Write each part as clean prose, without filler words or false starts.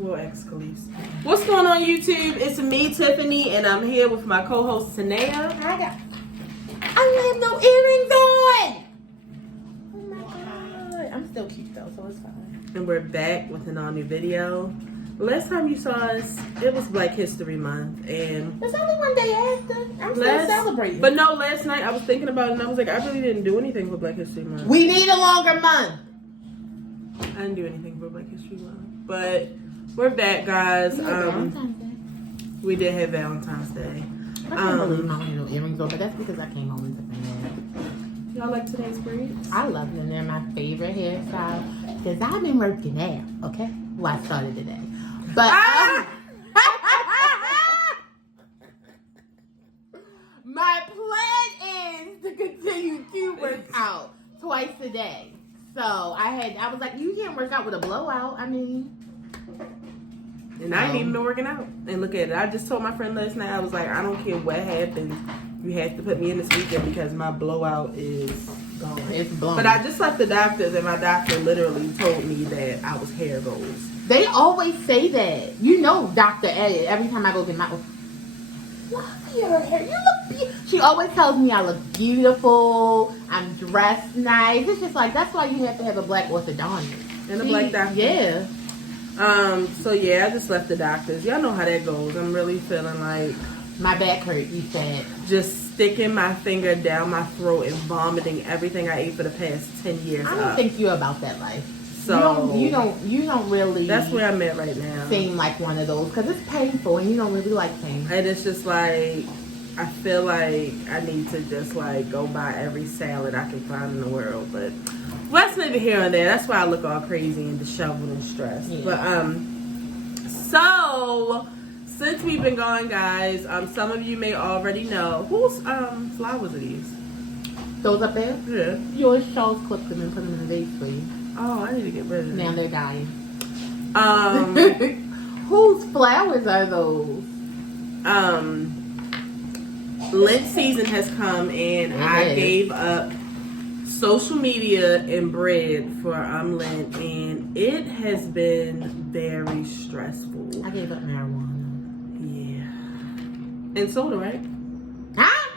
We'll ask Khalees. What's going on, YouTube? It's me, Tiffany, and I'm here with my co-host, Tanea. I don't have no earrings on! Oh my god. I'm still cute though, so it's fine. And we're back with an all-new video. Last time you saw us, it was Black History Month, and There's only one day after. I'm still celebrating. But no, last night I was thinking about it, and I was like, I really didn't do anything for Black History Month. We need a longer month. I didn't do anything for Black History Month, but we're back, guys. We did have Valentine's Day. I can't believe my no earrings on, but that's because I came home and took them. Y'all like today's braids? I love them. They're my favorite hairstyle because I've been working out. Okay, well I started today, but my plan is to continue to work out twice a day. So I was like, you can't work out with a blowout. I mean. And I ain't even been working out. And look at it. I just told my friend last night, I was like, I don't care what happens. You have to put me in this weekend because my blowout is gone. It's blown. But I just left the doctor's, and my doctor literally told me that I was hair goals. They always say that. You know, Dr. Ed, every time I go get my... Look at your hair. You look beautiful. She always tells me I look beautiful. I'm dressed nice. It's just like, that's why you have to have a black orthodontist. And a black doctor. Yeah. So yeah, I just left the doctor's. Y'all know how that goes. I'm really feeling like my back hurt, you said. Just sticking my finger down my throat and vomiting everything I ate for the past 10 years. I don't think you're about that life. So you don't really. That's where I'm at right now. Seem like one of those because it's painful and you don't really like pain. And it's just like I feel like I need to just like go buy every salad I can find in the world, but. That's neither here or there. That's why I look all crazy and disheveled and stressed. Yeah. But so since we've been gone, guys, some of you may already know whose flowers are these? Those up there? Yeah. Yours Charles clipped them and put them in a vase for you. Oh, I need to get rid of them. Now they're dying. Whose flowers are those? Lent season has come and I gave up social media and bread for Lent, and it has been very stressful. I gave up marijuana. Yeah. And soda, right? Huh?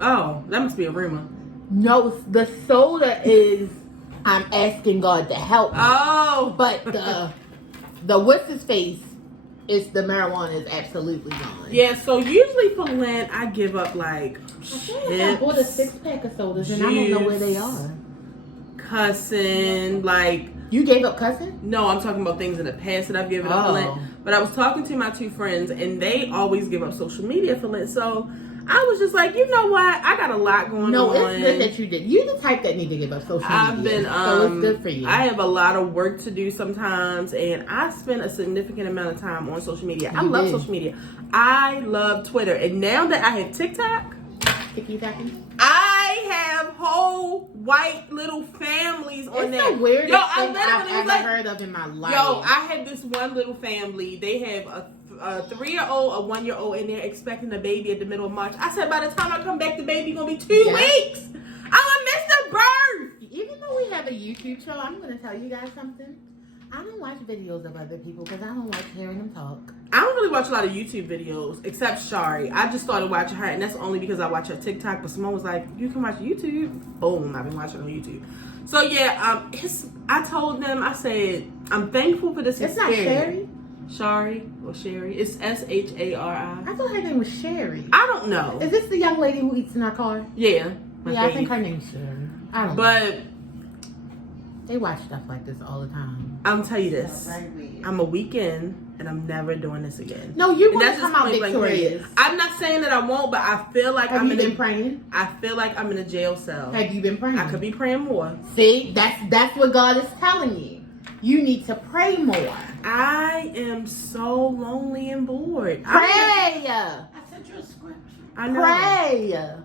Oh, that must be a rumor. No, the soda is I'm asking God to help me. Oh. But the what's his face is the marijuana is absolutely gone. Yeah, so usually for Lent, I give up like I bought a 6-pack of sodas and I don't know where they are. Cussing, like... You gave up cussing? No, I'm talking about things in the past that I've given up for Lent. But I was talking to my two friends and they always give up social media for Lent. So I was just like, you know what? I got a lot going on. No, it's good that you did. You're the type that need to give up social media. So it's good for you. I have a lot of work to do sometimes, and I spend a significant amount of time on social media. I love social media. I love Twitter, and now that I have TikTok, I have whole white little families on there. It's the weirdest thing I've ever heard of in my life. Yo, I had this one little family. They have a 3-year-old, a 1-year-old, and they're expecting a baby at the middle of March. I said, by the time I come back, the baby gonna be 2 weeks. I'm gonna miss the birth. Even though we have a YouTube show, I'm gonna tell you guys something. I don't watch videos of other people because I don't like hearing them talk. I don't really watch a lot of YouTube videos, except Shari. I just started watching her, and that's only because I watch her TikTok. But Simone was like, you can watch YouTube. Boom, I've been watching on YouTube. So yeah, I told them, I said, I'm thankful for this experience. It's not Sherry? Shari or Sherry. It's Shari. I thought her name was Sherry. I don't know. Is this the young lady who eats in our car? Yeah. I think her name's Sherry. I don't know. But they watch stuff like this all the time. I'm tell you this. I'm a weekend and I'm never doing this again. No, you're going to come out victorious. I'm not saying that I won't, but I feel like Have you been praying? I feel like I'm in a jail cell. Have you been praying? I could be praying more. See, that's what God is telling you. You need to pray more. I am so lonely and bored. Pray. I sent you a scripture. I know. Pray.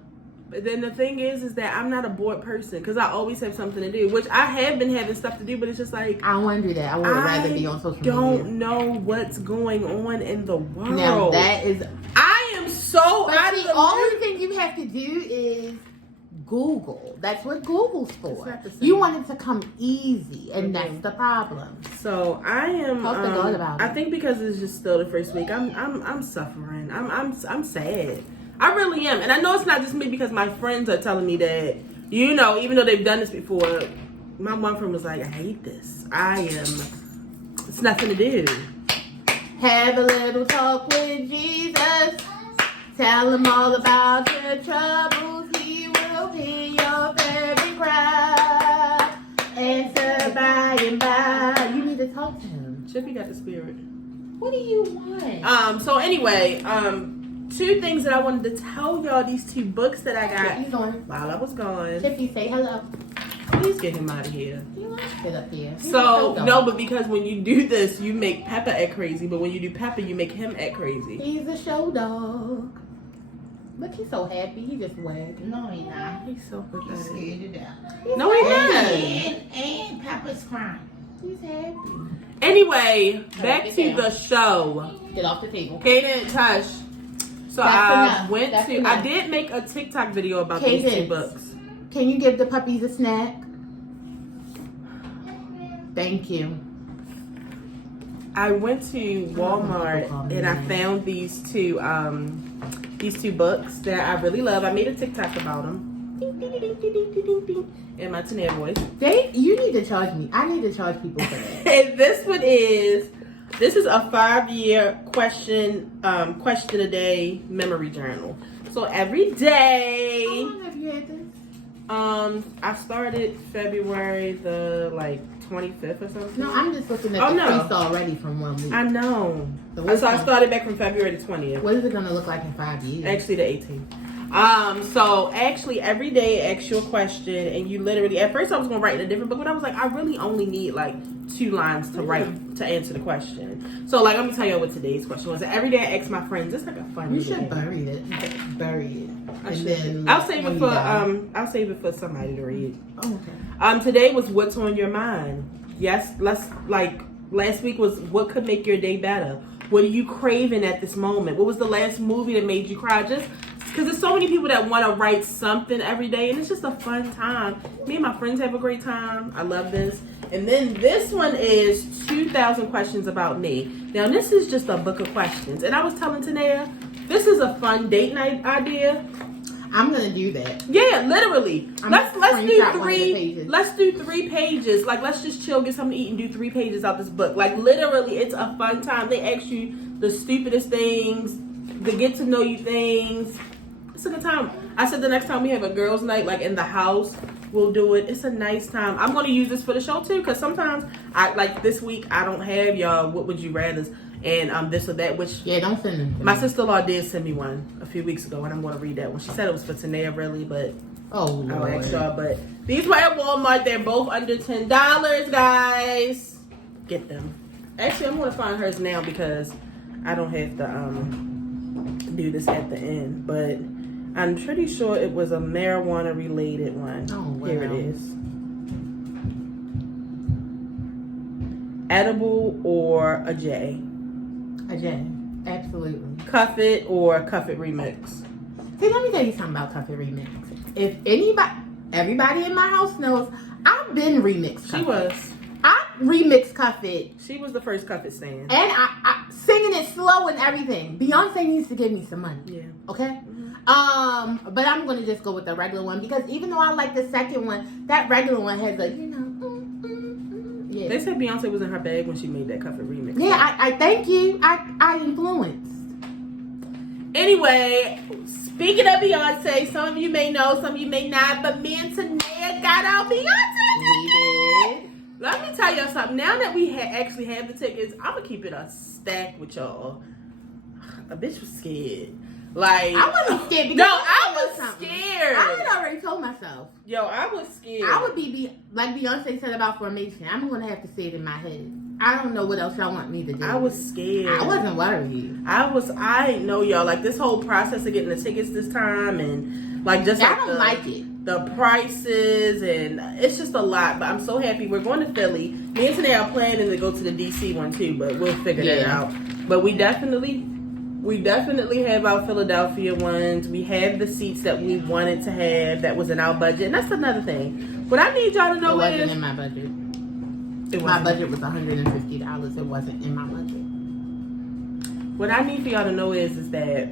But then the thing is that I'm not a bored person because I always have something to do, which I have been having stuff to do, but it's just like I don't want to do that. I would rather be on social media. I don't know what's going on in the world. Now that is, I am so but out see, of the only thing you have to do is Google. That's what Google's It's for. not the same. You want it to come easy, and that's Mhm. the problem. So I am. Talk to God about I it. think because it's just still the first week, I'm suffering. I'm sad. I really am, and I know it's not just me because my friends are telling me that. You know, even though they've done this before, my one friend was like, "I hate this. It's nothing to do." Have a little talk with Jesus. Tell him all about your troubles. He will hear your very cry. Answer by and by. You need to talk to him. Chippy got the spirit. What do you want? So anyway, two things that I wanted to tell y'all. These two books that I got Chippy's on. while I was gone. Chippy, say hello. Please get him out of here. He wants to sit up here. So no, but because when you do this, you make Peppa act crazy. But when you do Peppa, you make him act crazy. He's a show dog. Look, he's so happy. He just wagging. No, he not. He's so He's pathetic. scared to death. No, he not. And Papa's crying. He's happy. Anyway, back Get to down. the show. Get off the table. Kaden, Tush. So That's I enough. went That's to. enough. I did make a TikTok video about these two Cadence. books. Can you give the puppies a snack? Thank you. I went to Walmart and I found these two books that I really love. I made a TikTok about them. Ding, ding, ding, ding, ding, ding, ding, in my Tanair voice. You need to charge me. I need to charge people for that. And this is a 5-year question a day memory journal. So every day. How long have you had this? I started February the 25th or something. No, I'm just looking at Oh, the no. crease already from 1 week. I know. So So I started back from February the 20th. What is it going to look like in 5 years? Actually, the 18th. So actually, every day I ask you a question, and you literally. At first, I was gonna write in a different book, but I was like, I really only need 2 lines to write to answer the question. So, let me tell you what today's question was. Every day I ask my friends. It's like a fun. You little should game. bury it. Bury it. I And should. then I'll save when it you for die- I'll save it for somebody to read. Oh, okay. Today was what's on your mind. Yes, last week was what could make your day better. What are you craving at this moment? What was the last movie that made you cry? Just because there's so many people that want to write something every day, and it's just a fun time. Me and my friends have a great time. I love this. And then this one is 2,000 questions about me. Now this is just a book of questions, and I was telling Tanair, this is a fun date night idea. I'm gonna do that. Yeah, literally. I'm Let's gonna do screenshot one of the 3. pages. Let's do 3 pages. Let's just chill, get something to eat, and do 3 pages out this book. Literally, it's a fun time. They ask you the stupidest things, the get to know you things. It's a good time. I said the next time we have a girls' night, in the house, we'll do it. It's a nice time. I'm going to use this for the show too, because sometimes this week I don't have y'all. What would you rather? And this or that, which Don't send them. my sister-in-law did send me one a few weeks ago, and I'm going to read that one. She said it was for Tanair, really, but Oh, I'll Lord. ask y'all. But these were at Walmart. They're both under $10, guys. Get them. Actually, I'm going to find hers now because I don't have to do this at the end. But I'm pretty sure it was a marijuana-related one. Oh, wow. Here it is. Edible or a J? Ajay, absolutely. Cuff It or Cuff It Remix? See, let me tell you something about Cuff It Remix. If everybody in my house knows, I've been remixed. She was. I remixed Cuff It. She was the first Cuff It stand. And I singing it slow and everything. Beyonce needs to give me some money. Yeah. Okay? But I'm gonna just go with the regular one because even though I like the second one, that regular one has a, yeah. They said Beyonce was in her bag when she made that Cuff It remix. Yeah, I thank you. I influenced. Anyway, speaking of Beyonce, some of you may know, some of you may not, but me and Tanair got our Beyonce We tickets. did. Let me tell y'all something. Now that we actually have the tickets, I'm gonna keep it a stack with y'all. A bitch was scared. I wasn't scared because No, I was something. scared. I had already told myself. Yo, I was scared. I would be like Beyonce said about formation. I'm gonna have to say it in my head. I don't know what else y'all want me to do. I was scared. I wasn't worried. I didn't know, y'all. This whole process of getting the tickets this time and I don't like it. The prices and it's just a lot. But I'm so happy we're going to Philly. Me and Tanair are planning to go to the DC one too, but we'll figure that out. But we definitely We definitely have our Philadelphia ones. We have the seats that we wanted to have that was in our budget. And that's another thing. What I need y'all to know it wasn't is... in my budget. My budget was $150. It wasn't in my budget. What I need for y'all to know is that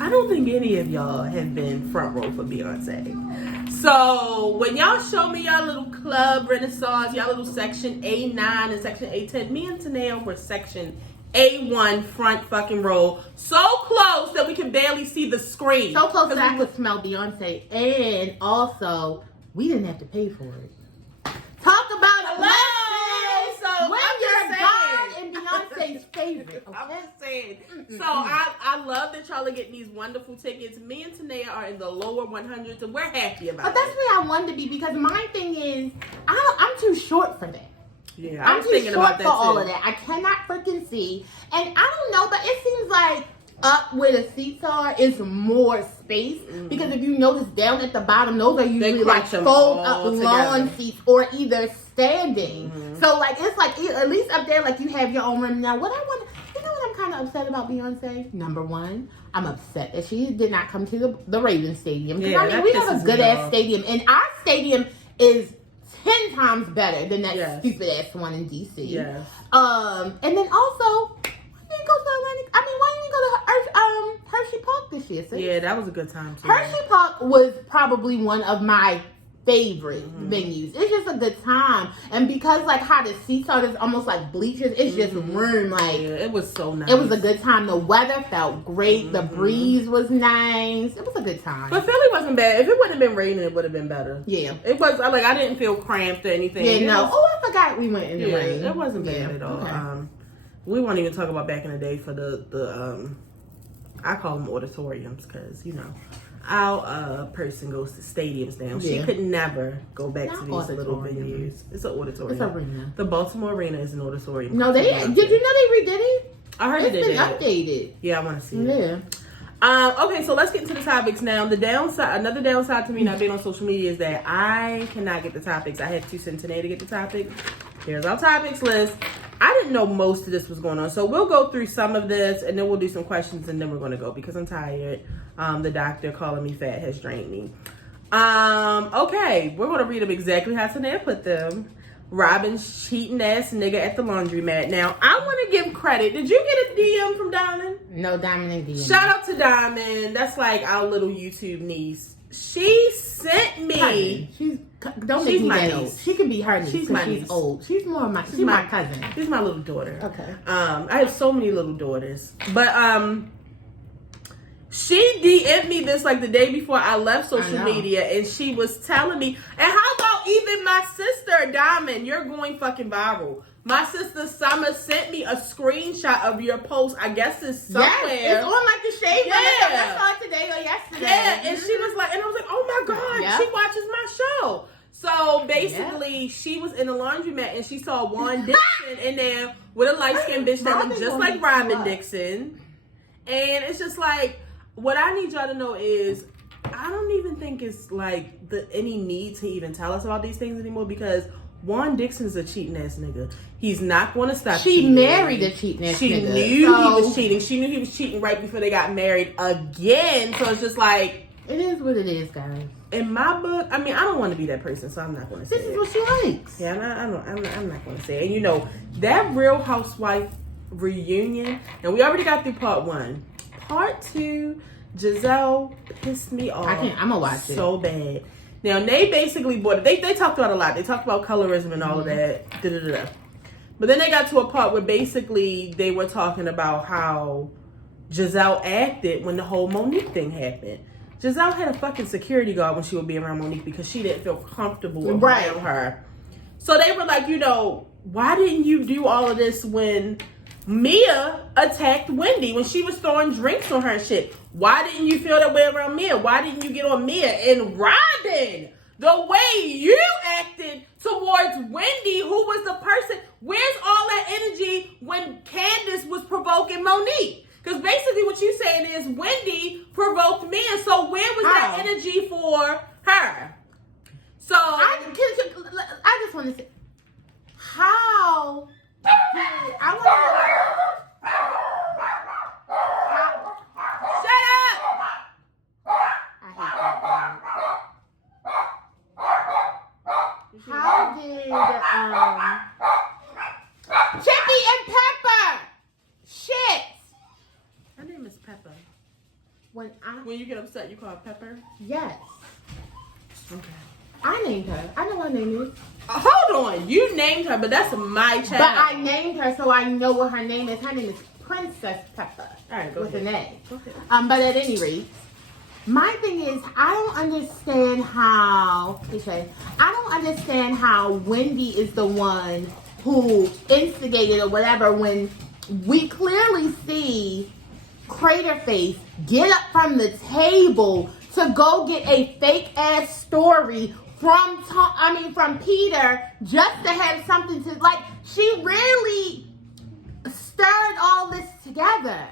I don't think any of y'all have been front row for Beyonce. So when y'all show me y'all little club renaissance, y'all little section A9 and section A10, me and Tanea were section A1 front fucking row. So close that we can barely see the screen. So close that I could smell Beyonce. And also, we didn't have to pay for it. Talk about a blessing. So when I'm you're just God saying. and Beyonce's favorite. Okay? I'm just saying. So I love that y'all are getting these wonderful tickets. Me and Tanea are in the lower 100s, and we're happy about But that's it. where I wanted to be because my thing is, I'm too short for that. Yeah, I'm was too thinking short about for that all too. of that. I cannot freaking see. And I don't know, but it seems like up where the seats are is more space. Because if you notice down at the bottom, those are usually like crunch them fold all up together. lawn seats or either standing. So like it's like at least up there like you have your own room. Now what I want, you know what I'm kind of upset about Beyonce? Number one, I'm upset that she did not come to the Raven Stadium. Because Yeah, I mean that we have pisses a good me ass off. stadium and our stadium is 10 times better than that Yes. stupid ass one in DC. Yes. And then also, why didn't you go to Atlantic? I mean, why didn't you go to Hershey Park this year? Sis? Yeah, that was a good time too. Hershey Park was probably one of my favorite venues. It's just a good time, and because like how the seats are, there's almost like bleachers. It's just room. Like Yeah, it was so nice. it was a good time. The weather felt great. The breeze was nice. It was a good time. But Philly wasn't bad. If it wouldn't have been raining, it would have been better. Yeah. It was like I didn't feel cramped or anything. Yeah, It no. was- Oh, I forgot we went in the rain. It wasn't bad Yeah, at all. okay. We won't even talk about back in the day for the I call them auditoriums because our person goes to stadiums now. She Yeah. could never go back Not to these little auditorium. venues. It's an auditorium. It's arena. The Baltimore Arena is an auditorium. No, did you know they redid it? I heard It's they been did. updated. Yeah, I want to see it. Yeah. Okay, so let's get into the topics now. Another downside to me not being on social media is that I cannot get the topics. I had to send Tanea to get the topics. Here's our topics list. I didn't know most of this was going on, so we'll go through some of this and then we'll do some questions and then we're going to go because I'm tired. The doctor calling me fat has drained me. Okay, we're going to read them exactly how Tanea put them. Robin's cheating ass nigga at the laundromat. Now, I want to give credit. Did you get a DM from Diamond? No, Diamond and DM. Shout out to Diamond. That's like our little YouTube niece. She sent me. Don't She's make me my that niece. old. She could be her niece. She's 'cause my she's niece. old. She's more my. She's my cousin. She's my little daughter. Okay. I have so many little daughters, but she DM'd me this like the day before I left social media, and she was telling me, and how about even my sister Diamond? You're going fucking viral. My sister Summer sent me a screenshot of your post. I guess it's somewhere. Yes, it's on like the shade. Yeah. I saw it today or yesterday. Yeah, and she was like, and I was like, oh my God, Yeah. she watches my show. So basically, she was in the laundromat and she saw Juan Dixon in there with a light skinned bitch that looked just like Robin Dixon. And it's just like, what I need y'all to know is, I don't even think it's like any need to even tell us about these things anymore because Juan Dixon's a cheating ass nigga. He's not going to stop She cheating. married a cheating ass She nigga. knew he was cheating. She knew he was cheating right before they got married again. So it's just like, It is what it is, guys. in my book, I mean, I don't want to be that person, so I'm not going to say This is it. what she likes. Yeah, I'm not going to say it. And you know, that Real Housewife reunion, and we already got through part 1. Part 2, Giselle pissed me off. I'm gonna watch it so bad. Now, they basically bought it. They talked about a lot. They talked about colorism and all of that. Da-da-da-da. But then they got to a part where basically they were talking about how Giselle acted when the whole Monique thing happened. Giselle had a fucking security guard when she would be around Monique because she didn't feel comfortable around her. So they were like, why didn't you do all of this when Mia attacked Wendy, when she was throwing drinks on her and shit? Why didn't you feel that way around Mia? Why didn't you get on Mia? And Robin, the way you acted towards Wendy, who was the person, where's all that energy when Candace was provoking Monique? Because basically what you're saying is Wendy provoked Mia, so where was that energy for her? So I just want to say, how did I want Pepper? When you get upset, you call her Pepper? Yes. Okay. I named her. I know what her name is. Hold on. You named her, but that's my child. But I named her so I know what her name is. Her name is Princess Pepper. All right, go with ahead. an A. Okay. But at any rate, my thing is, I don't understand how Wendy is the one who instigated or whatever when we clearly see Craterface get up from the table to go get a fake ass story from Peter just to have something to like. She really stirred all this together.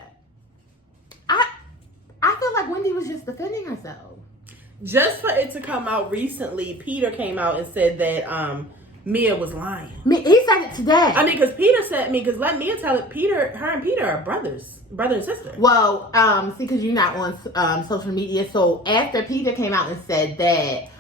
I feel like Wendy was just defending herself. Just for it to come out recently, Peter came out and said that Mia was lying. He said it today. I mean, because Peter said because let Mia tell it. Her and Peter are brother and sister. Well, see, because you're not on social media, so after Peter came out and said that,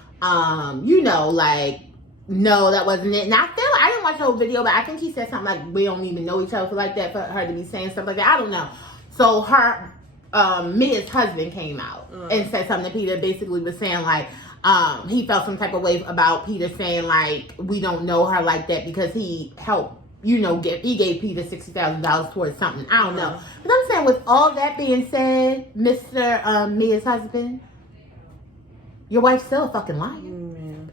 no, that wasn't it. And I feel like I didn't watch the whole video, but I think he said something like we don't even know each other like that for her to be saying stuff like that. I don't know. So Mia's husband came out and said something to Peter, basically was saying like he felt some type of way about Peter saying like we don't know her like that because he helped he gave Peter $60,000 towards something. I don't know. But I'm saying with all that being said, Mr. Mia's husband, your wife's still a fucking liar.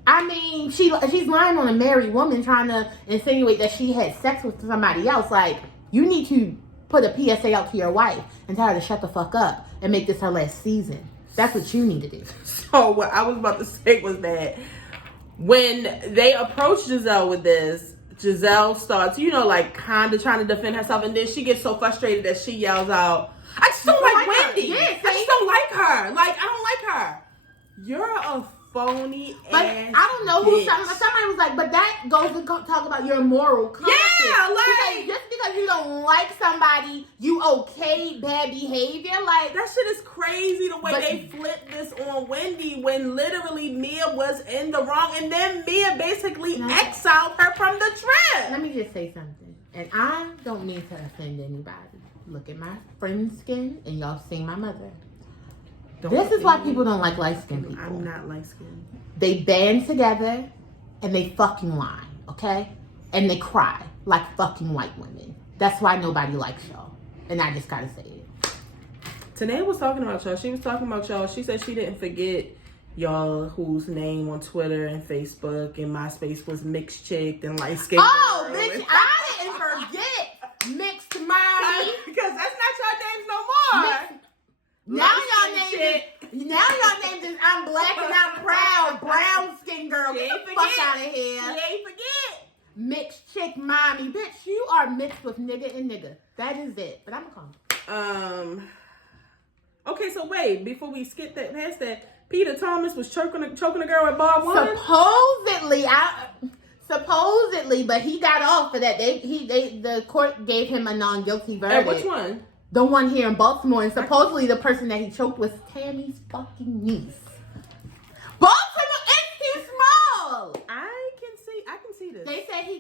I mean, she's lying on a married woman trying to insinuate that she had sex with somebody else. Like, you need to put a PSA out to your wife and tell her to shut the fuck up and make this her last season. That's what you need to do. So what I was about to say was that when they approached Giselle with this, Giselle starts, kind of trying to defend herself, and then she gets so frustrated that she yells out, I just don't like Wendy. I just don't like her. Like, I don't like her. You're a phony but ass I don't know who bitch. somebody was like, but that goes to talk about your moral compass. Yeah, like because just because you don't like somebody, you okay bad behavior. Like that shit is crazy the way they flipped this on Wendy when literally Mia was in the wrong, and then Mia basically exiled her from the trip. Let me just say something, and I don't mean to offend anybody. Look at my friend's skin, and y'all see my mother. This is why people don't like light-skinned people. I'm not light-skinned. They band together and they fucking lie, okay? And they cry like fucking white women. That's why nobody likes y'all. And I just gotta say it. Tanae was talking about y'all. She was talking about y'all. She said she didn't forget y'all whose name on Twitter and Facebook and MySpace was Mixed Chick and Light Skin. Oh, bitch, I didn't forget Mixed Mommy. Because that's not y'all names no more. Now y'all named is I'm black and I'm proud, brown skin girl. Get the fuck out of here. She ain't forget. Mixed chick mommy. Bitch, you are mixed with nigga and nigga. That is it. But I'm gonna call. Okay, so wait, before we skip past that, Peter Thomas was choking a girl at bar 1? Supposedly, but he got off for that. The court gave him a non-guilty verdict. Which one? The one here in Baltimore, and supposedly the person that he choked was Tammy's fucking niece. Baltimore is too small. I can see this. They said he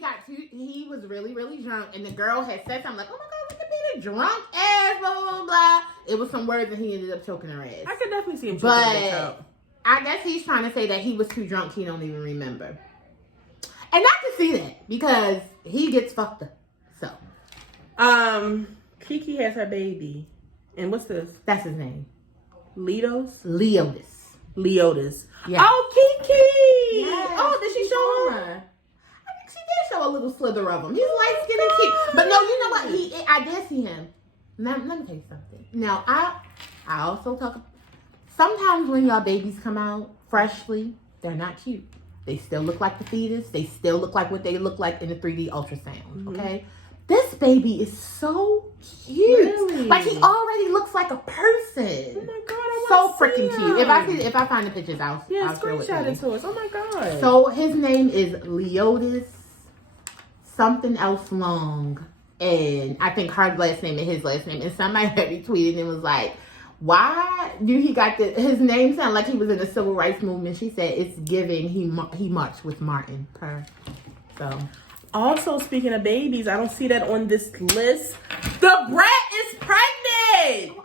was really, really drunk, and the girl had said something like, "Oh my God, look at me, the drunk ass, blah blah blah blah." It was some words, and he ended up choking her ass. I could definitely see him choking her ass out. I guess he's trying to say that he was too drunk, he don't even remember. And I can see that because he gets fucked up. So, Kiki has her baby. And what's this? That's his name. Leotis. Yeah. Oh, Kiki! Yes. Oh, did she show him? I think she did show a little slither of him. He's light skinned and cute. But no, you know what? I did see him. Let me tell you something. Now, I also talk. Sometimes when y'all babies come out freshly, they're not cute. They still look like the fetus. They still look like what they look like in the 3D ultrasound. Okay? This baby is so cute. Really? Like he already looks like a person. Oh my God, I so want to freaking cute. If I find the pictures, I'll screenshot it to us. Oh my God. So his name is Leotis something else long, and I think her last name and his last name. And somebody had retweeted and was like, "Why do he got his name sound like he was in the civil rights movement?" She said it's giving he marched with Martin. So. Also, speaking of babies, I don't see that on this list. The Brat is pregnant.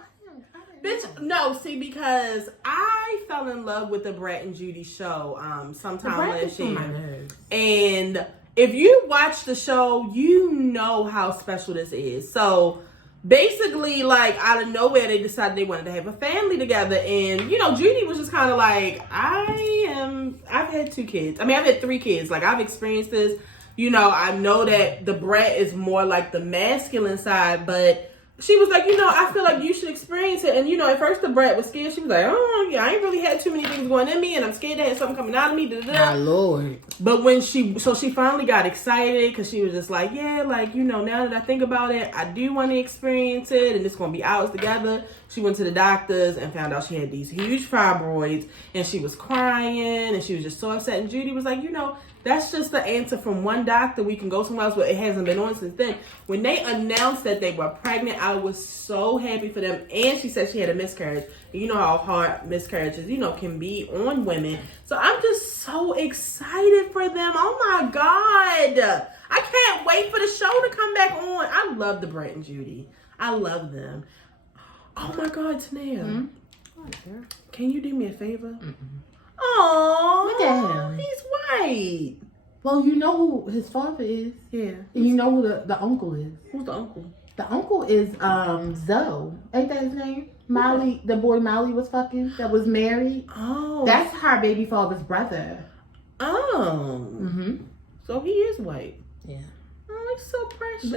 Bitch, no, see, because I fell in love with the Brat and Judy show sometime last year. And if you watch the show, you know how special this is. So basically, like, out of nowhere, they decided they wanted to have a family together. And, you know, Judy was just kind of like, I've had 2 kids. I mean, I've had 3 kids. Like, I've experienced this. You know, I know that the Brat is more like the masculine side, but she was like, you know, I feel like you should experience it. And, you know, at first the Brat was scared. She was like, oh, yeah, I ain't really had too many things going in me, and I'm scared to have something coming out of me. My Lord. But when she finally got excited, because she was just like, yeah, like, you know, now that I think about it, I do want to experience it, and it's going to be ours together. She went to the doctors and found out she had these huge fibroids, and she was crying, and she was just so upset. And Judy was like, you know, that's just the answer from one doctor. We can go somewhere else, but it hasn't been on since then. When they announced that they were pregnant, I was so happy for them. And she said she had a miscarriage. And you know how hard miscarriages, you know, can be on women. So I'm just so excited for them. Oh my God. I can't wait for the show to come back on. I love the Brat and Judy. I love them. Oh my God, Tanea. Can you do me a favor? Oh, look at him. He's white. Well, you know who his father is. Yeah. And you know who the uncle is. Who's the uncle? The uncle is Zoe. Ain't that his name? Molly, the boy Molly was fucking, that was married. Oh. That's her baby father's brother. Oh. Mm-hmm. So he is white. Yeah. Oh, he's so precious.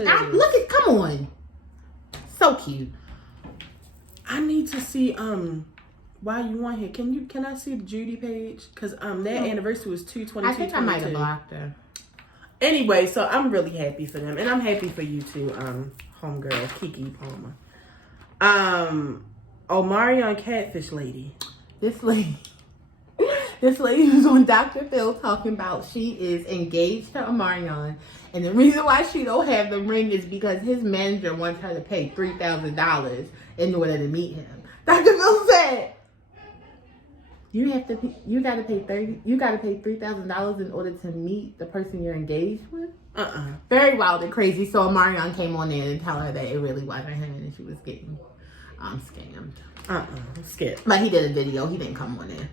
Come on. So cute. I need to see, while you on here, can I see the Judy page? Because their anniversary was 2/22/22. I think I might have blocked her. Anyway, so I'm really happy for them, and I'm happy for you too, homegirl Kiki Palmer. Omarion Catfish Lady. This lady was on Dr. Phil talking about she is engaged to Omarion, and the reason why she don't have the ring is because his manager wants her to pay $3,000 in order to meet him. Dr. Phil said, you gotta pay $3,000 in order to meet the person you're engaged with. Very wild and crazy. So Omarion came on there and tell her that it really wasn't him and she was getting scammed. Skip. But he did a video. He didn't come on there.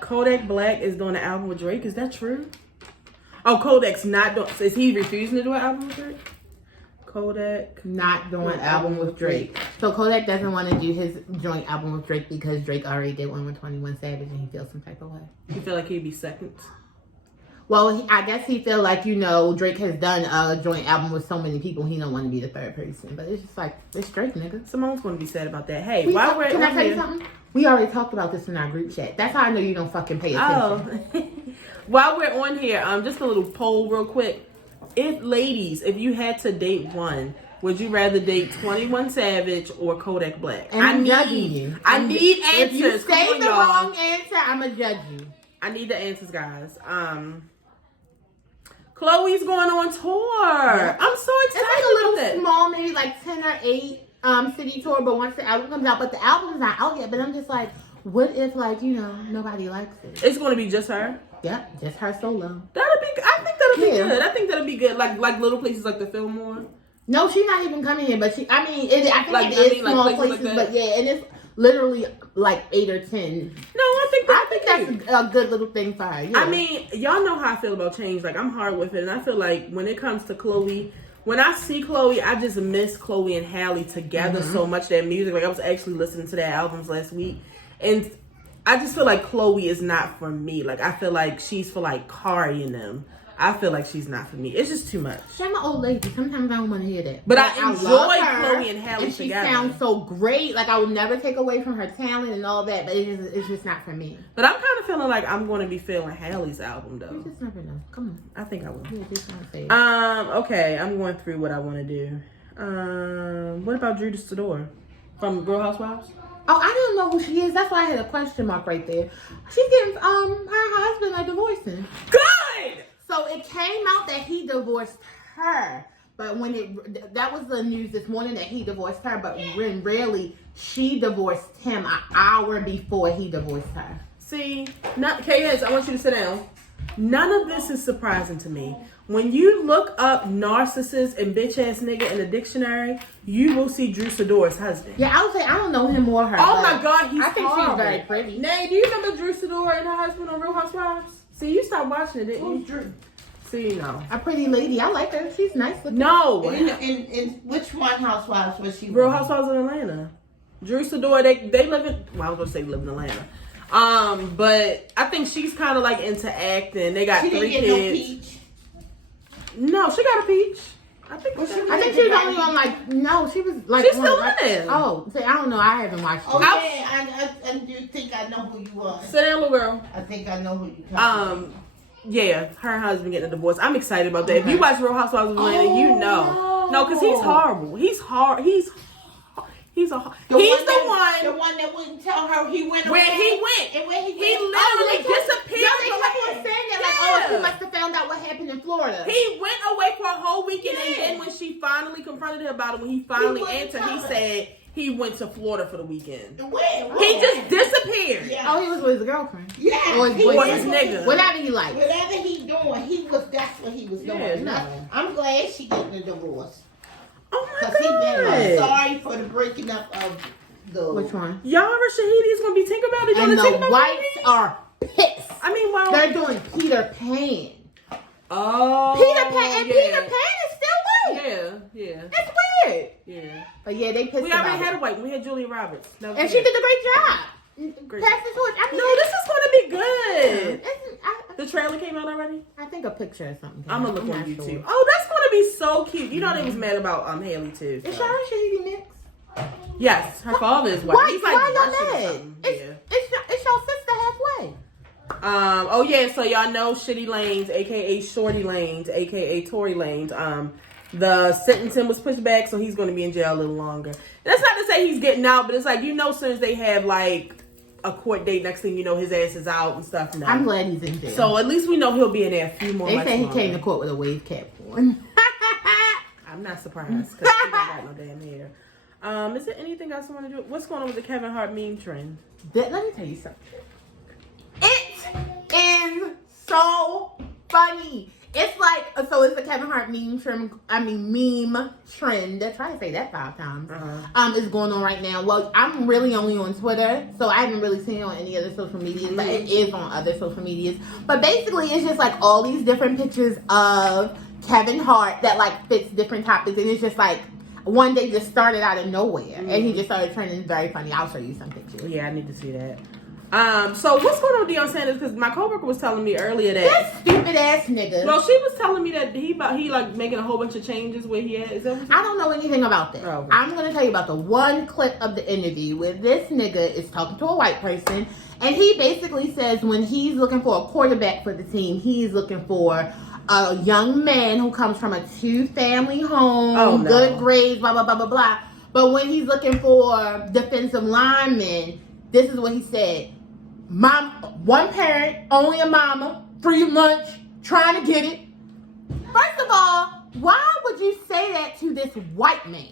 Kodak Black is doing an album with Drake. Is that true? Oh, Kodak's not doing. Is he refusing to do an album with Drake? Kodak not doing an album with Drake. So Kodak doesn't want to do his joint album with Drake because Drake already did one with 21 Savage and he feels some type of way. You feel like he'd be second? Well, I guess he feel like, you know, Drake has done a joint album with so many people, he don't want to be the third person. But it's just like, it's Drake, nigga. Simone's going to be sad about that. Hey, can I tell you something? We already talked about this in our group chat. That's how I know you don't fucking pay attention. Oh. While we're on here, just a little poll real quick. If you had to date one, would you rather date 21 Savage or Kodak Black? And I'm judging you. I need answers. If you say the wrong answer, I'm going to judge you. I need the answers, guys. Chloe's going on tour. Yeah. I'm so excited. It's like a little small, maybe like 10 or 8 city tour, but once the album comes out, but the album's not out yet. But I'm just like, what if, like, you know, nobody likes it? It's going to be just her? Yeah, just her solo. I think that'll be good. I think that'll be good. Like little places like the Fillmore. No, she's not even coming here, but I think it is small places, like but yeah, and it's literally like 8 or 10. No, I think that's a good little thing for her. Yeah. I mean, y'all know how I feel about change. Like, I'm hard with it, and I feel like when it comes to Chloe, when I see Chloe, I just miss Chloe and Halle together so much. That music, like I was actually listening to their albums last week, and I just feel like Chloe is not for me. Like, I feel like she's for like Kari and them. I feel like she's not for me. It's just too much. She's an old lady. Sometimes I don't want to hear that. But I enjoy Chloe and Halle and together. She sounds so great. Like, I would never take away from her talent and all that, but it's just not for me. But I'm kind of feeling like I'm going to be feeling Halle's album, though. You just never know. Come on. I think I will. Yeah, just want to say it. Okay, I'm going through what I want to do. What about Drew Sidor from Real Housewives? Oh, I don't know who she is. That's why I had a question mark right there. She's getting her husband a divorcing. Good! So it came out that he divorced her. But that was the news this morning that he divorced her. But when really, she divorced him an hour before he divorced her. See, KS, I want you to sit down. None of this is surprising to me. When you look up narcissist and bitch ass nigga in the dictionary, you will see Drew Sidor's husband. Yeah, I would say I don't know him or her. Oh my God, he's I think horrible. she's very pretty. Nay, do you remember Drew Sidor and her husband on Real Housewives? See, you stopped watching it, didn't you? Who's Drew? See, no. A pretty lady. I like her. She's nice looking. No. In which one housewives was she? Real Housewives of Atlanta. Drew Sidor, they live in, well, I was going to say live in Atlanta. But I think she's kind of like into acting. They got She 3 didn't get kids. no peach. No, she got a peach. I think Well, she was I think she was only on like no, she was like She's on, still like, in it. Oh, see, I don't know. I haven't watched Oh it. yeah, I do think I know who you are. Sit down, little girl. I think I know who you are. Yeah, her husband getting a divorce. I'm excited about that. If you watch Real Housewives of Atlanta, you know. No, because he's horrible. He's hard. He's the one that wouldn't tell her he went away. where he went. And where he He went. literally They disappeared. kept on saying that like, oh, she must have found out what happened in Florida. He went away for a whole weekend, and then when she finally confronted him about it, when he finally answered, he said he went to Florida for the weekend. Where? He just disappeared. Yeah. Oh, he was with his girlfriend. Yeah. Or his he boyfriend. Or his nigga. Whatever he liked. Whatever he doing, that's what he was doing. Yeah, And no. I'm glad she getting a divorce. Oh my Because he been God. sorry for the breaking up of the... Which one? Yara Shahidi is going to be Tinkerbell. They're And going to the Tinkerbell. whites are pissed. I mean, well. They're doing Peter Pan. Oh. Peter Pan and yeah. Peter Pan is still white. Yeah. It's weird. Yeah. But yeah, they pissed We about already had it. a white. We had Julia Roberts. That was And it. she did a great job. Great. Pass the torch. I mean, No, this is going to be good. it's- The trailer came out already? I think a picture or something. I'm going to look on not YouTube. sure. Oh, that's going to be so cute. You know they was mad about Haley too. Is so. Sharon Shahidi mixed? Yes, her father is white. Why? He's like Why Russian or y'all mad? something. It's your sister halfway. Oh yeah, so y'all know Shitty Lanes, aka Shorty Lanes, aka Tory Lanes. The sentencing was pushed back, so he's going to be in jail a little longer. That's not to say he's getting out, but it's like, you know, since they have like a court date, next thing you know, his ass is out and stuff now. I'm glad he's in jail. So at least we know he'll be in there a few more They months say he longer. came to court with a wave cap on. I'm not surprised because he don't got no damn hair. Is there anything else I want to do? What's going on with the Kevin Hart meme trend? Let me tell you something. It is so funny. It's like, so it's a Kevin Hart meme trend. Try to say that 5 times. Is going on right now. Well, I'm really only on Twitter, so I haven't really seen it on any other social medias, but it is on other social medias. But basically, it's just like all these different pictures of Kevin Hart that like fits different topics, and it's just like one day just started out of nowhere, and he just started turning very funny. I'll show you some pictures. Yeah, I need to see that. So what's going on with Deion Sanders? Because my coworker was telling me earlier that That stupid ass nigga. well, she was telling me that he like making a whole bunch of changes where he at. Is that what I don't know anything about that. Oh, okay. I'm going to tell you about the one clip of the interview where this nigga is talking to a white person, and he basically says when he's looking for a quarterback for the team, he's looking for a young man who comes from a 2-family home, good grades, blah, blah, blah, blah, blah. But when he's looking for defensive linemen, this is what he said. Mom, one parent, only a mama, free lunch, trying to get it. First of all, why would you say that to this white man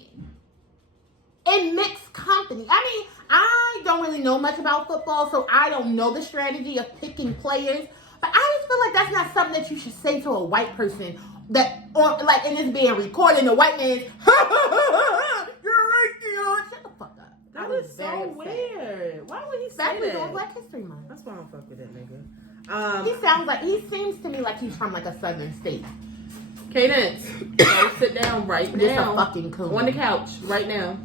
in mixed company? I mean, I don't really know much about football, so I don't know the strategy of picking players. But I just feel like that's not something that you should say to a white person that, or like, and it's being recorded. And the white man's, you're right, Deion. Shut the fuck up. That is so weird. Why would he say Especially that? during Black History Month. That's why I don't fuck with that nigga. He seems to me like he's from like a southern state. Cadence, go sit down right Just now. a fucking coon. On the couch right now.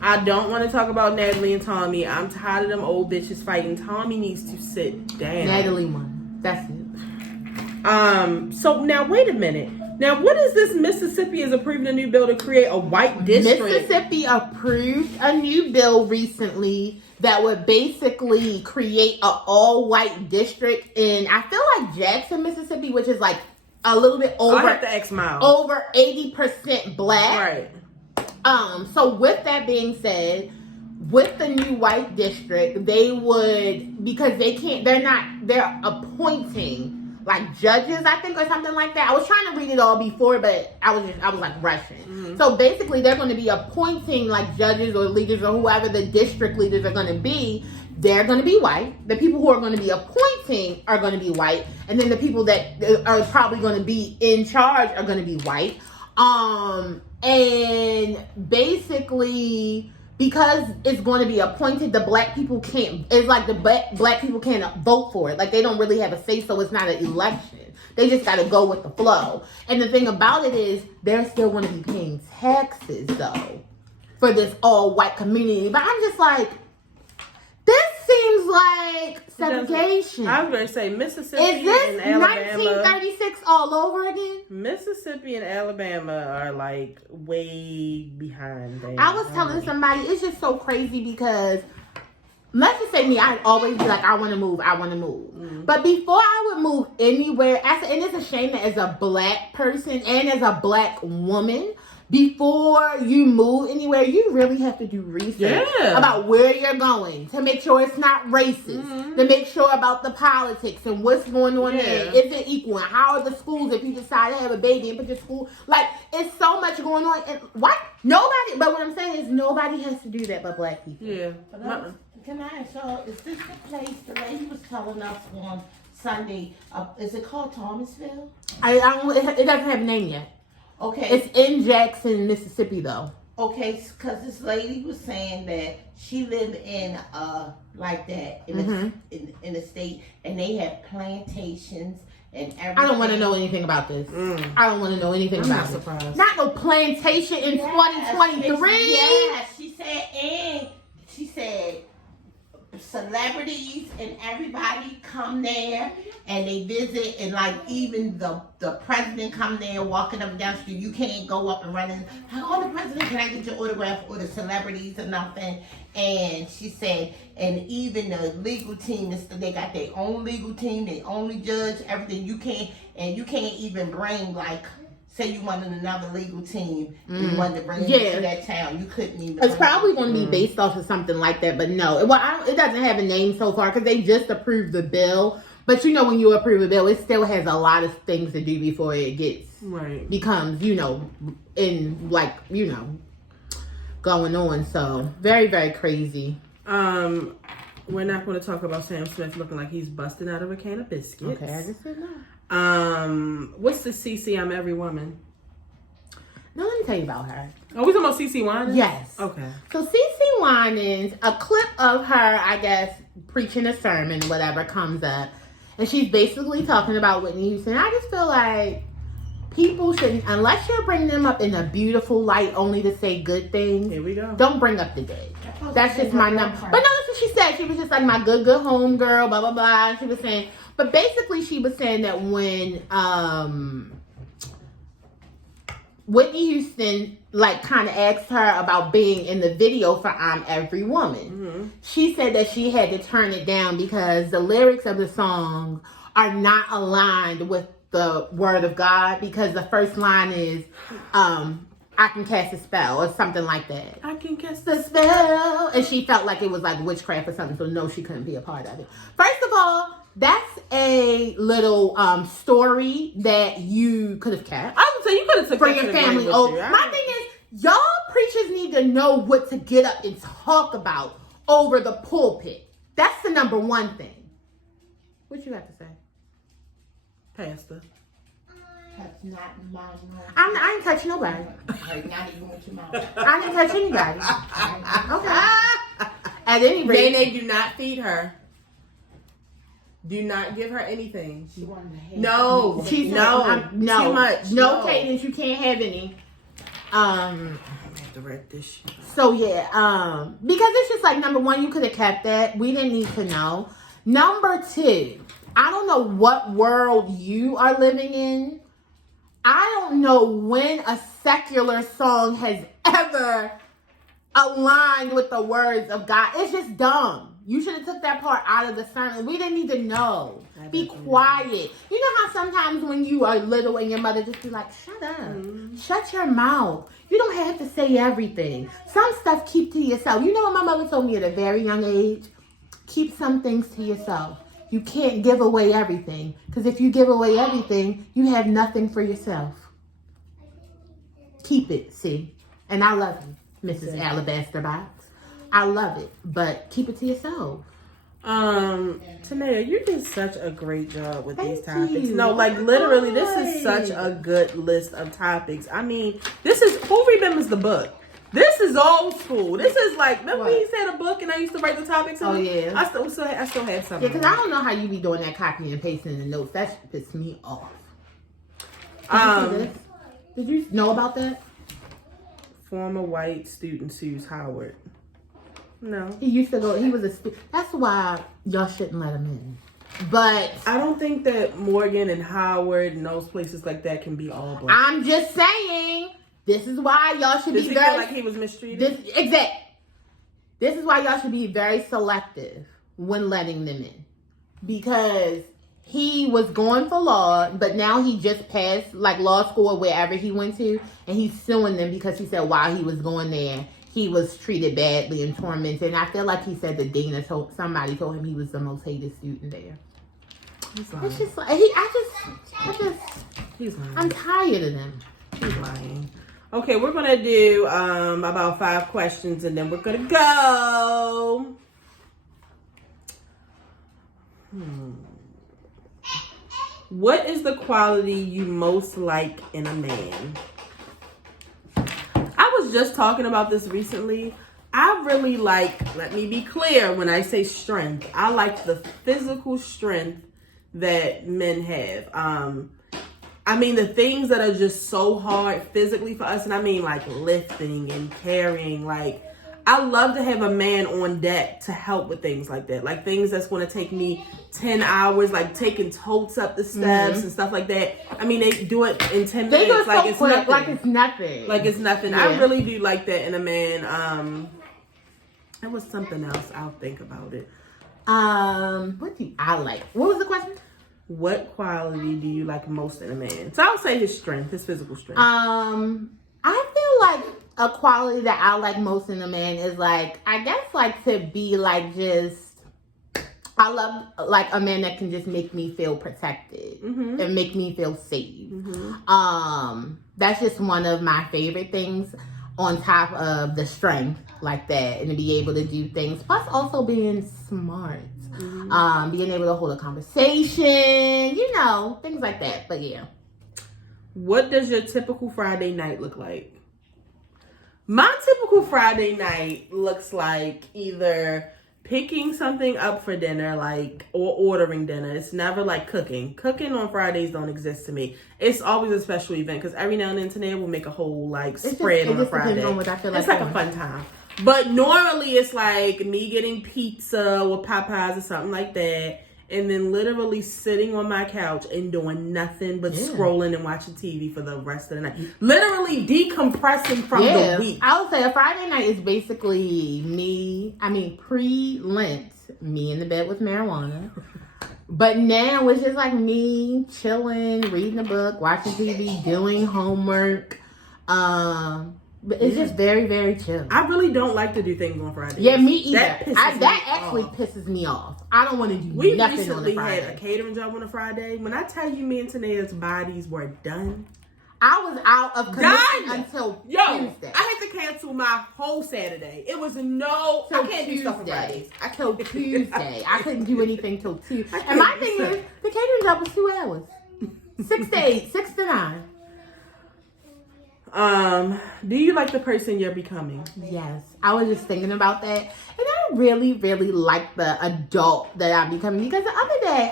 I don't want to talk about Natalie and Tommy. I'm tired of them old bitches fighting. Tommy needs to sit down. Natalie won. That's it. So now wait a minute. Now what is this? Mississippi is approving a new bill to create a white district. Mississippi approved a new bill recently that would basically create an all-white district in, I feel like Jackson, Mississippi, which is like a little bit over. I have to X mile. Over 80% black. Right. So with that being said, with the new white district, they would, because they're appointing like judges, I think, or something like that. I was trying to read it all before, but I was like rushing. Mm-hmm. So basically they're going to be appointing like judges or leaders or whoever the district leaders are going to be. They're going to be white. The people who are going to be appointed team are going to be white, and then the people that are probably going to be in charge are going to be white. And basically, because it's going to be appointed, the black people can't. It's like the black people can't vote for it. Like they don't really have a say, so it's not an election. They just got to go with the flow. And the thing about it is, they're still going to be paying taxes though for this all white community. But I'm just like, this seems like segregation. I was going to say Mississippi Is this and Alabama. 1936 all over again? Mississippi and Alabama are like way behind. I was telling somebody, it's just so crazy because let's just say me, I'd always be like, I want to move. Mm-hmm. But before I would move anywhere, and it's a shame that as a black person and as a black woman, before you move anywhere, you really have to do research about where you're going to make sure it's not racist, to make sure about the politics and what's going on there. Is it equal? And how are the schools if you decide to have a baby and put your school? Like, it's so much going on. And what? Nobody, but what I'm saying is nobody has to do that but black people. Yeah. Can I ask y'all, is this the place the lady was telling us on Sunday? Is it called Thomasville? I don't, it doesn't have a name yet. Okay. It's in Jackson, Mississippi, though. Okay, because this lady was saying that she lived in like that in the state, and they have plantations and everything. I don't want to know anything about this. I don't want to know anything about it. Surprised. Not no plantation in 2023. Yeah, she said celebrities and everybody come there and they visit, and like even the president come there walking up and down the street. You can't go up and run in. Oh, the president, can I get your autograph? Or the celebrities or nothing. And she said, and even the legal team, they got their own legal team, they only judge everything. You can't even bring, like, say you wanted another legal team and you wanted to bring it to that town. You couldn't even. It's probably going to be based off of something like that, but no. Well, it doesn't have a name so far because they just approved the bill. But you know, when you approve a bill, it still has a lot of things to do before it becomes, going on. So very, very crazy. We're not going to talk about Sam Smith looking like he's busting out of a can of biscuits. Okay, I just said no. What's the CeCe I'm Every Woman? Now let me tell you about her. Oh, we talking about CeCe Winans? Yes. Okay. So CeCe Winans, a clip of her, I guess, preaching a sermon, whatever, comes up. And she's basically talking about Whitney Houston. I just feel like people shouldn't, unless you're bringing them up in a beautiful light only to say good things. Here we go. Don't bring up the dead. That's just my number. But no, that's what she said. She was just like my good home girl, blah, blah, blah. And she was saying, but basically she was saying that when Whitney Houston kind of asked her about being in the video for I'm Every Woman, she said that she had to turn it down because the lyrics of the song are not aligned with the word of God, because the first line is I can cast a spell or something like that. I can cast The spell. And she felt like it was like witchcraft or something, so no, she couldn't be a part of it. First of all, that's a little story that you could have kept. I would say you could have took For that your to the family. grave Oh, with you. my thing is, y'all preachers need to know what to get up and talk about over the pulpit. That's the number one thing. What you have to say? Pastor. That's not my mouth. I ain't touch nobody. Not even with your mouth. I didn't touch anybody. Okay. At any rate. Nene, do not feed her. Do not give her anything. She wanted to hate. No. She's no. no. Too much. No cadence. You can't have any. I have to write this shit. So yeah, because it's just like, number one, you could have kept that. We didn't need to know. Number two, I don't know what world you are living in. I don't know when a secular song has ever aligned with the words of God. It's just dumb. You should have took that part out of the sermon. We didn't need to know. Be quiet. You know how sometimes when you are little and your mother just be like, shut up. Shut your mouth. You don't have to say everything. Some stuff keep to yourself. You know what my mother told me at a very young age? Keep some things to yourself. You can't give away everything. Because if you give away everything, you have nothing for yourself. Keep it, see? And I love you, Mrs. Alabaster Box. I love it. But keep it to yourself. Tanea, you did such a great job with these Thank topics. you. No, like literally, this is such a good list of topics. I mean, this is, who remembers the book? This is old school. This is like, remember when he said a book and I used to write the topics in Oh, it? yeah. I still have some. Yeah, because I don't know how you be doing that copy and pasting the notes. That pisses me off. Did you see this? Did you know about that? Former white student sues Howard. No. He used to go, he was a student. That's why y'all shouldn't let him in. But I don't think that Morgan and Howard and those places like that can be all black. I'm just saying, this is why y'all should Does be he very... feel like he was mistreated? This is why y'all should be very selective when letting them in. Because he was going for law, but now he just passed like law school or wherever he went to, and he's suing them because he said while he was going there, he was treated badly and tormented. And I feel like he said that somebody told him he was the most hated student there. It's just like He's lying. I'm tired of them. He's lying. Okay, we're gonna do about 5 questions and then we're gonna go. What is the quality you most like in a man? I was just talking about this recently. I really like, let me be clear when I say strength, I like the physical strength that men have. I mean, the things that are just so hard physically for us, and I mean like lifting and carrying, like I love to have a man on deck to help with things like that. Like things that's going to take me 10 hours, like taking totes up the steps and stuff like that. I mean, they do it in 10 They minutes. do it Like so it's quick, nothing. like it's nothing. Like it's nothing. Yeah. I really do like that in a man. It was something else. I'll think about it. What do I like? What was the question? What quality do you like most in a man? So I'll say his strength, his physical strength. I feel like a quality that I like most in a man is like, I guess like to be like just, I love like a man that can just make me feel protected and make me feel safe. That's just one of my favorite things on top of the strength like that, and to be able to do things, plus also being smart. Being able to hold a conversation, you know, things like that. But yeah. What does your typical Friday night look like? My typical Friday night looks like either picking something up for dinner, like, or ordering dinner. It's never like cooking. Cooking on Fridays don't exist to me. It's always a special event because every now and then Tanea will make a whole like spread on a Friday. On what I feel like it's like a fun time. But normally it's like me getting pizza or Popeyes or something like that, and then literally sitting on my couch and doing nothing but scrolling and watching TV for the rest of the night. Literally decompressing from the week. I would say a Friday night is basically me, pre-Lent, me in the bed with marijuana. But now it's just like me chilling, reading a book, watching TV, doing homework. But it's just very, very chill. I really don't like to do things on Fridays. Yeah, me either. That actually pisses me off. I don't want to do we nothing recently on a Friday. had a catering job on a Friday. When I tell you me and Tanea's bodies were done. I was out of commission until Tuesday. I had to cancel my whole Saturday. It was I can't do stuff on Fridays. Till Tuesday. I couldn't do anything till Tuesday. And my thing is, the catering job was 2 hours. 6 to 8, 6 to 9. Do you like the person you're becoming? Yes. I was just thinking about that. And I really, really like the adult that I'm becoming. Because the other day,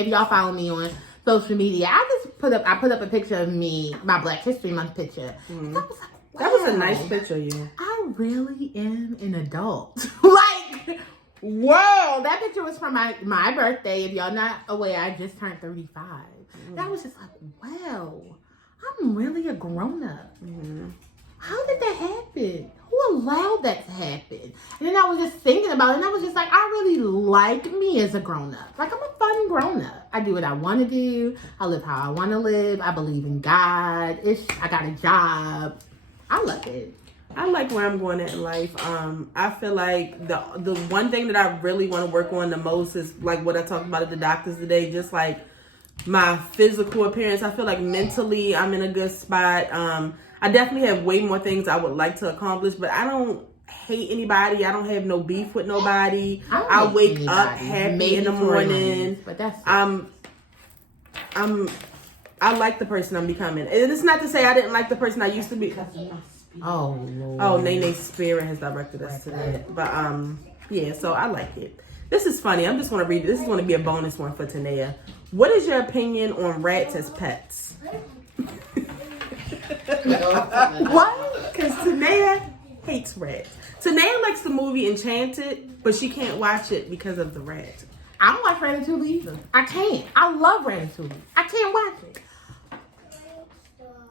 if y'all follow me on social media, I put up a picture of me, my Black History Month picture. And I was like, wow, that was a nice picture of you. I really am an adult. Like, whoa. That picture was from my birthday. If y'all not aware, I just turned 35. And I was just like, wow. I'm really a grown-up. How did that happen? Who allowed that to happen? And then I was just thinking about it, and I was just like, I really like me as a grown-up. Like, I'm a fun grown-up. I do what I want to do. I live how I want to live. I believe in God. I got a job. I love it. I like where I'm going at in life. I feel like the one thing that I really want to work on the most is like what I talked about at the doctors today, just like my physical appearance. I feel like mentally I'm in a good spot. I definitely have way more things I would like to accomplish, but I don't hate anybody. I don't have no beef with nobody. I don't I hate wake anybody. up happy Maybe in the Tory morning. Lanez, but that's it. I like the person I'm becoming. And it's not to say I didn't like the person I used to be. Oh, Lord. Oh, Nene's spirit has directed us to that. But yeah, so I like it. This is funny. I'm just want to read. This is going to be a bonus one for Tanea. What is your opinion on rats as pets? What? Because Tanea hates rats. Tanea likes the movie Enchanted, but she can't watch it because of the rat. I don't watch Ratatouille either. I can't. I love Ratatouille. I can't watch it.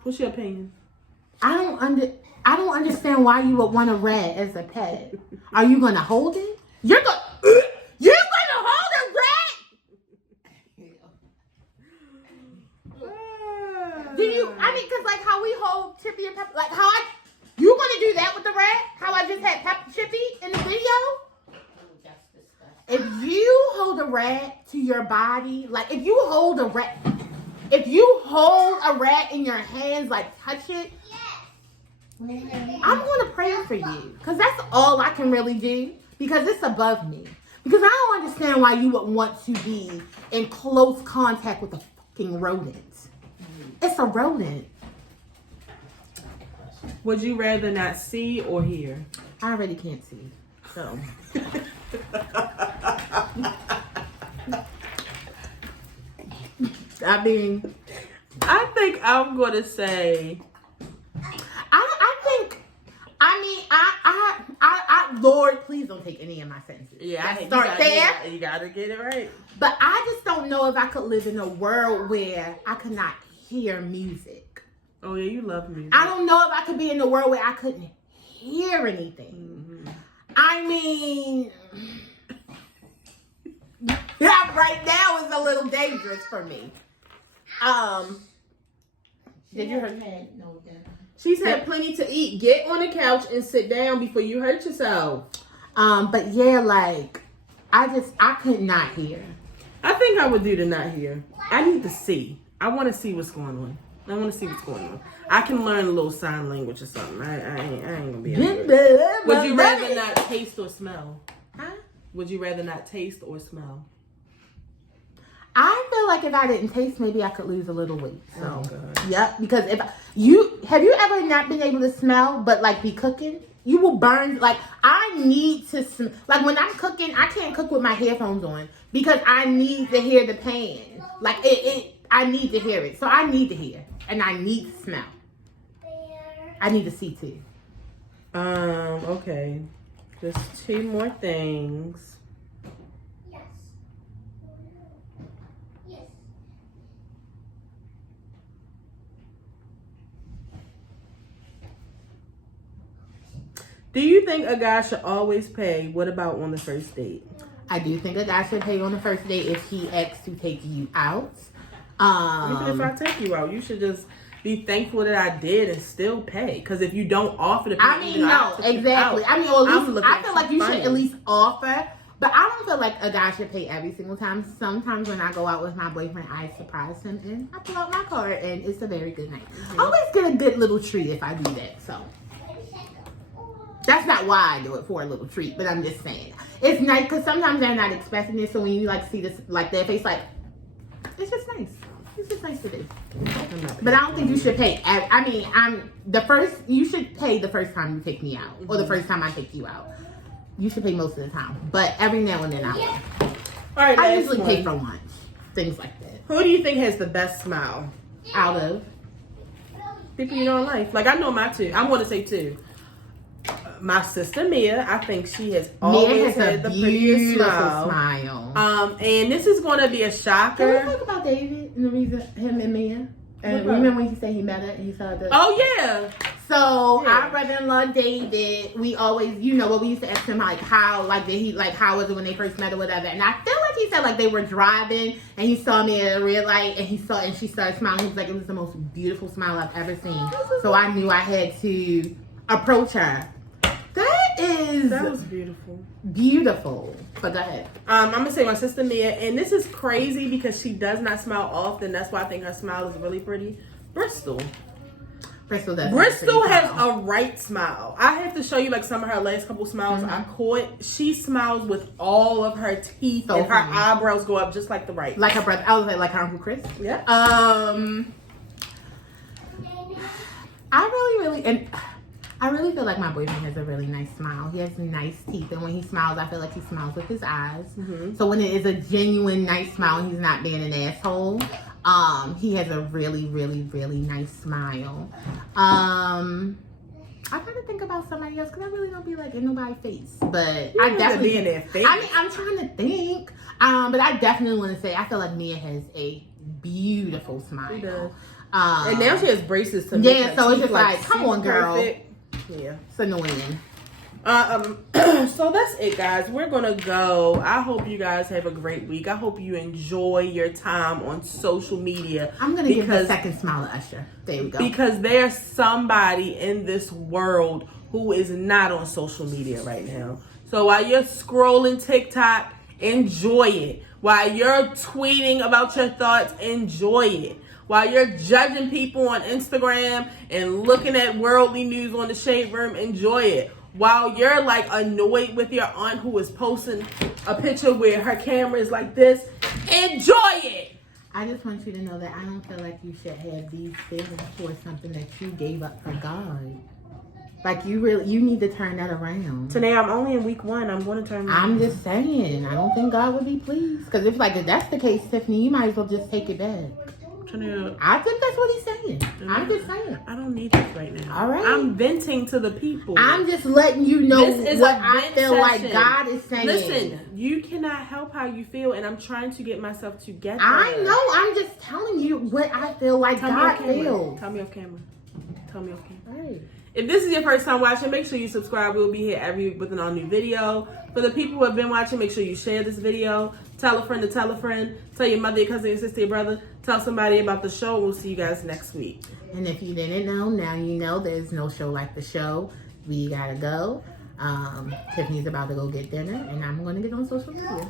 What's your opinion? I don't understand why you would want a rat as a pet. Are you gonna hold it? You're gonna hold a rat? Do you? I mean, cause like how we hold Chippy and Pepper, like you gonna do that with the rat? How I just had Chippy in the video? If you hold a rat to your body, like if you hold a rat in your hands, like touch it, I'm going to pray for you. Because that's all I can really do. Because it's above me. Because I don't understand why you would want to be in close contact with a fucking rodent. It's a rodent. Would you rather not see or hear? I already can't see. So. I mean, I think I'm going to say... Lord, please don't take any of my sentences. Yeah, you gotta get it right. But I just don't know if I could live in a world where I could not hear music. Oh yeah, you love music. I don't know if I could be in a world where I couldn't hear anything. Mm-hmm. I mean, that right now is a little dangerous for me. Did you hear that? No, she's had plenty to eat. Get on the couch and sit down before you hurt yourself. But yeah, like, I could not hear. I think I would do to not hear. I need to see. I want to see what's going on. I can learn a little sign language or something. I ain't gonna be able to do it. Would you rather not taste or smell? Huh? Would you rather not taste or smell? I feel like if I didn't taste, maybe I could lose a little weight. So, God. Yep. Because have you ever not been able to smell, but like be cooking? You will burn. Like I need to smell. Like when I'm cooking, I can't cook with my headphones on because I need to hear the pan. Like I need to hear it. So I need to hear and I need to smell. I need to see too. Okay. Just 2 more things. Do you think a guy should always pay? What about on the first date? I do think a guy should pay on the first date if he asks to take you out. Even if I take you out, you should just be thankful that I did and still pay. Because if you don't offer to pay, I mean, no, exactly. I mean, or at least, I feel like you should at least offer. But I don't feel like a guy should pay every single time. Sometimes when I go out with my boyfriend, I surprise him and I pull out my card and it's a very good night. I always get a good little treat if I do that. So that's not why I do it, for a little treat, but I'm just saying. It's nice because sometimes they're not expecting it. So when you like see this, like their face, like, it's just nice. It's just nice to do. But I don't think you should pay. I mean, you should pay the first time you take me out or the first time I take you out. You should pay most of the time. But every now and then I will. All right, I usually pay for lunch. Things like that. Who do you think has the best smile? Out of? People you know in life. Like, I know my 2. I'm going to say 2. My sister Mia, I think she has always had the prettiest smile. And this is going to be a shocker. Can we talk about David and the reason him and Mia? And remember when he said he met her and he saw the... Oh, yeah. So, our brother-in-law, David, we always, we used to ask him, like, how was it when they first met or whatever. And I feel like he said, like, they were driving and he saw me at a red light and she started smiling. He was like, it was the most beautiful smile I've ever seen. So, I knew I had to approach her. That was beautiful. Beautiful. But go ahead. I'm going to say my sister Mia, and this is crazy because she does not smile often. That's why I think her smile is really pretty. Bristol. Bristol does. Bristol has a right smile. I have to show you like some of her last couple smiles I caught. She smiles with all of her teeth, So and her funny. eyebrows go up just like the right. Like her brother. I was like her Uncle Chris. Yeah. I really feel like my boyfriend has a really nice smile. He has nice teeth, and when he smiles, I feel like he smiles with his eyes. Mm-hmm. So when it is a genuine nice smile, and he's not being an asshole. He has a really, really, really nice smile. I kind of think about somebody else because I really don't be like in nobody's face, but I definitely be in their face. I mean, I'm trying to think, but I definitely want to say I feel like Mia has a beautiful smile. She does. And now she has braces to make Yeah, her so it's teeth, just like, come on, super girl. perfect. Yeah. It's annoying. So that's it, guys. We're gonna go. I hope you guys have a great week. I hope you enjoy your time on social media. I'm gonna give the second smile to Usher. There we go. Because there's somebody in this world who is not on social media right now. So while you're scrolling TikTok, enjoy it. While you're tweeting about your thoughts, enjoy it. While you're judging people on Instagram and looking at worldly news on the Shade Room, enjoy it. While you're like annoyed with your aunt who is posting a picture where her camera is like this, enjoy it. I just want you to know that I don't feel like you should have these feelings for something that you gave up for God. Like you need to turn that around. Today I'm only in week 1. I'm going to turn. I'm just saying, I don't think God would be pleased. Because if that's the case, Tiffany, you might as well just take it back. I think that's what he's saying. I'm just saying. I don't need this right now. All right. I'm venting to the people. I'm just letting you know what I feel like session. God is saying. Listen, you cannot help how you feel, and I'm trying to get myself together. I know. I'm just telling you what I feel like God feels. Tell me off camera. Tell me off camera. Right. If this is your first time watching, make sure you subscribe. We'll be here every week with an all new video. For the people who have been watching, make sure you share this video. Tell a friend to tell a friend. Tell your mother, your cousin, your sister, your brother. Tell somebody about the show. We'll see you guys next week. And if you didn't know, now you know there's no show like the show. We gotta go. Tiffany's about to go get dinner, and I'm gonna get on social media.